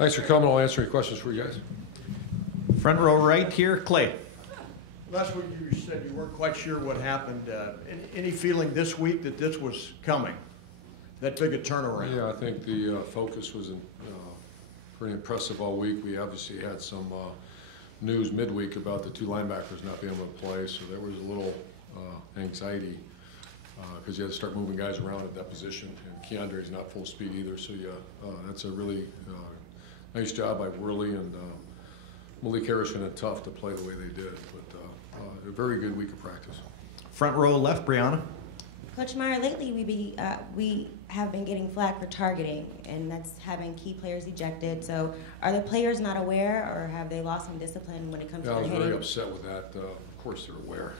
Thanks for coming. I'll answer any questions for you guys. Front row right here, Clay. Last week you said you weren't quite sure what happened. Any feeling this week that this was coming, that big a turnaround? Yeah, I think the focus was pretty impressive all week. We obviously had some news midweek about the two linebackers not being able to play, so there was a little anxiety because you had to start moving guys around at that position. And Keandre's not full speed either, so yeah, that's a really nice job by Worley and Malik Harrison and Tough to play the way they did. But a very good week of practice. Front row left, Brianna. Coach Meyer, lately we have been getting flack for targeting, and that's having key players ejected. So are the players not aware, or have they lost some discipline when it comes to I was hitting? very upset with that. Of course they're aware,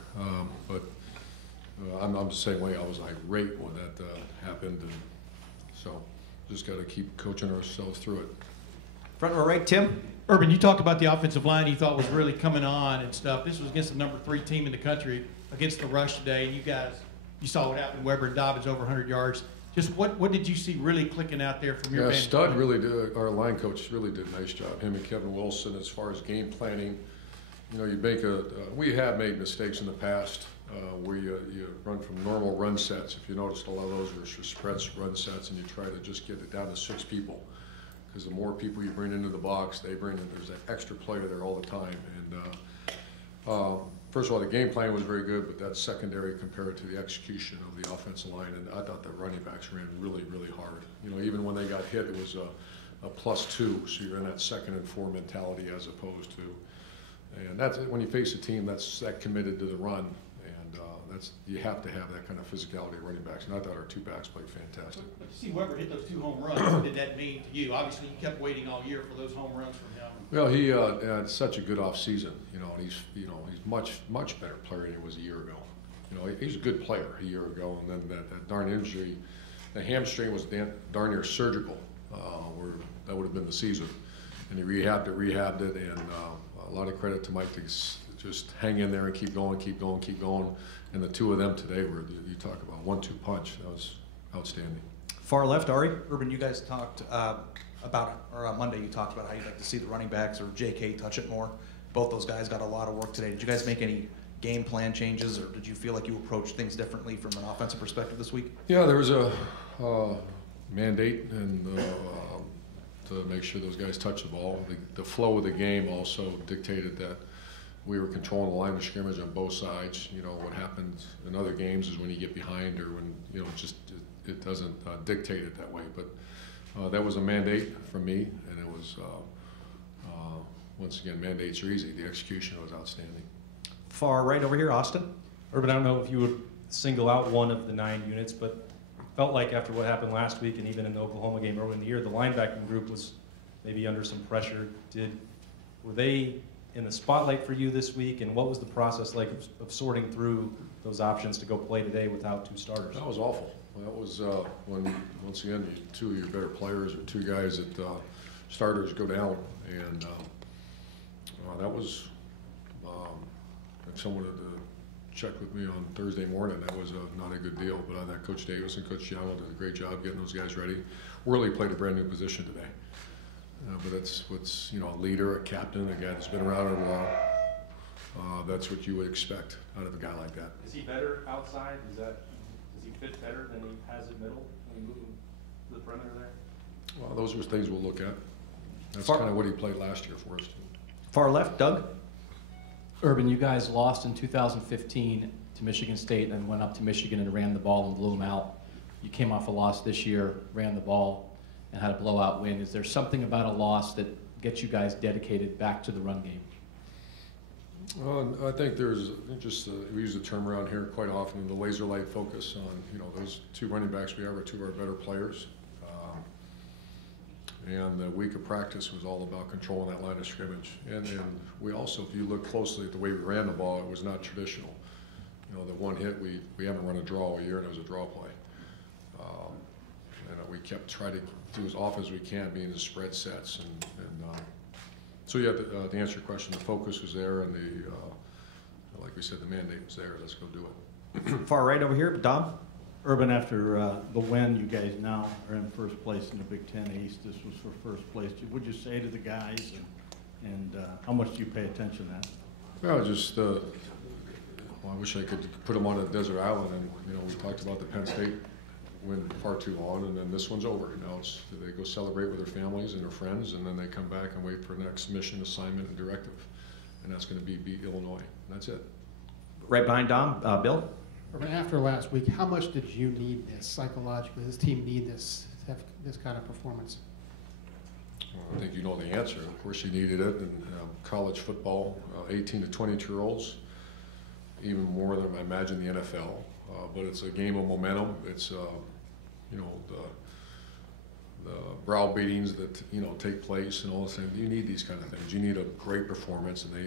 but I'm the same way. I was irate when that happened, and so just got to keep coaching ourselves through it. Front row right, Tim. Urban, you talked about the offensive line you thought was really coming on and stuff. This was against the #3 team in the country against the rush today, and you saw what happened. Weber and Dobbins over 100 yards. Just what did you see really clicking out there from your vantage Stud point? really did. Our line coach really did a nice job. Him and Kevin Wilson, as far as game planning. You know, you make we have made mistakes in the past where you run from normal run sets. If you noticed, a lot of those were spread run sets, and you try to just get it down to 6 people. Because the more people you bring into the box, there's an extra player there all the time. And first of all, the game plan was very good, but that's secondary compared to the execution of the offensive line. And I thought the running backs ran really, really hard. You know, even when they got hit, it was a +2, so you're in that 2nd and 4 mentality as opposed to. And that's when you face a team that's that committed to the run, and you have to have that kind of physicality of running backs. And I thought our 2 backs played fantastic. But to see Weber hit those 2 home runs, what did that mean to you? Obviously, you kept waiting all year for those home runs from him. Well, he had such a good off season. You know, and he's much better player than he was a year ago. You know, he's a good player a year ago, and then that darn injury, the hamstring was darn near surgical, where that would have been the season. And he rehabbed it, and a lot of credit to Mike to just hang in there and keep going. And the 2 of them today were, you talk about 1-2 punch. That was outstanding. Far left, Ari. Urban, you guys talked on Monday you talked about how you'd like to see the running backs or JK touch it more. Both those guys got a lot of work today. Did you guys make any game plan changes, or did you feel like you approached things differently from an offensive perspective this week? Yeah, there was a mandate and to make sure those guys touch the ball. The flow of the game also dictated that we were controlling the line of scrimmage on both sides. You know, what happens in other games is when you get behind, or when, you know, it doesn't dictate it that way. But that was a mandate from me, and it was, once again, mandates are easy. The execution was outstanding. Far right over here, Austin. Urban, I don't know if you would single out one of the 9 units, but it felt like after what happened last week and even in the Oklahoma game early in the year, the linebacking group was maybe under some pressure. Were they in the spotlight for you this week, and what was the process like of sorting through those options to go play today without 2 starters? That was awful. That was when, once again, 2 of your better players or 2 guys that starters go down, and that was, if someone had checked with me on Thursday morning, that was not a good deal. But I thought Coach Davis and Coach Giano did a great job getting those guys ready. Worley played a brand new position today. But that's what's, you know, a leader, a captain, a guy that's been around it a while. That's what you would expect out of a guy like that. Is he better outside? Does he fit better than he has in middle when you move him to the perimeter there? Well, those are things we'll look at. That's kind of what he played last year for us. Far left, Doug. Urban, you guys lost in 2015 to Michigan State and went up to Michigan and ran the ball and blew them out. You came off a loss this year, ran the ball, and had a blowout win. Is there something about a loss that gets you guys dedicated back to the run game? I think there's just, we use the term around here quite often, the laser light focus on, you know, those 2 running backs we have are 2 of our better players. And the week of practice was all about controlling that line of scrimmage. And we also, if you look closely at the way we ran the ball, it was not traditional. You know, the one hit, we haven't run a draw all year, and it was a draw play. And we kept trying to do as often as we can, being the spread sets. So yeah, to answer your question, the focus was there, and like we said, the mandate was there. Let's go do it. Far right over here, Dom. Urban, after the win, you guys now are in first place in the Big Ten East. This was for first place. What'd you say to the guys, and how much do you pay attention to that? Well, just, well, I wish I could put them on a desert island, and, you know, we talked about the Penn State win far too long, and then this one's over. Now it's, they go celebrate with their families and their friends, and then they come back and wait for the next mission, assignment, and directive. And that's gonna be beat Illinois. And that's it. Right behind Dom, Bill? After last week, how much did you need this psychologically? This team need this to have this kind of performance? Well, I think you know the answer. Of course, you needed it in college football, 18 to 22-year-olds, even more than I imagine the NFL. But it's a game of momentum. It's you know, the browbeatings that, you know, take place and all those things. You need these kind of things. You need a great performance, and they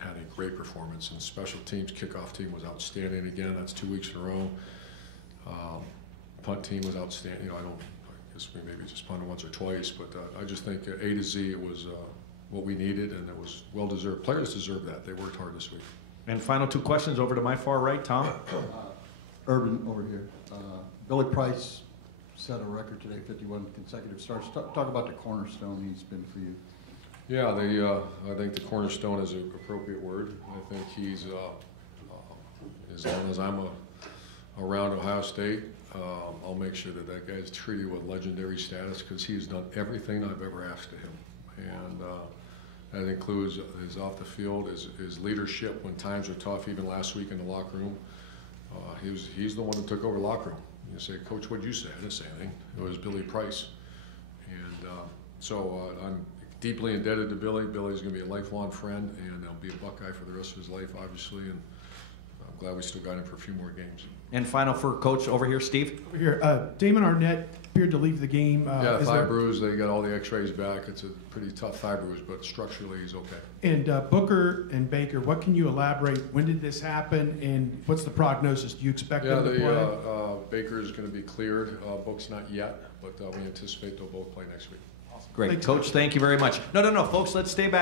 had a great performance. And special teams kickoff team was outstanding again. That's 2 weeks in a row. Punt team was outstanding. You know, I guess we maybe just punted once or twice, but I just think A to Z it was what we needed, and it was well deserved. Players deserve that. They worked hard this week. And final two questions over to my far right, Tom. Urban over here. Billy Price set a record today, 51 consecutive starts. Talk about the cornerstone he's been for you. Yeah, I think the cornerstone is an appropriate word. I think he's, as long as I'm around Ohio State, I'll make sure that that guy's treated with legendary status, because he has done everything I've ever asked of him. And that includes his off the field, his leadership when times are tough, even last week in the locker room. He's the one that took over the locker room. You say, Coach, what'd you say? I didn't say anything. It was Billy Price. And so I'm deeply indebted to Billy. Billy's going to be a lifelong friend, and he'll be a Buckeye for the rest of his life, obviously. And I'm glad we still got him for a few more games. And final for Coach over here, Steve. Over here, Damon Arnett appeared to leave the game. Yeah, thigh bruise. They got all the X-rays back. It's a pretty tough thigh bruise, but structurally he's okay. And Booker and Baker, what can you elaborate? When did this happen, and what's the prognosis? Do you expect them to play? Baker is going to be cleared. Book's not yet, but we anticipate they'll both play next week. Great. Thanks, Coach, thank you very much. No, folks, let's stay back.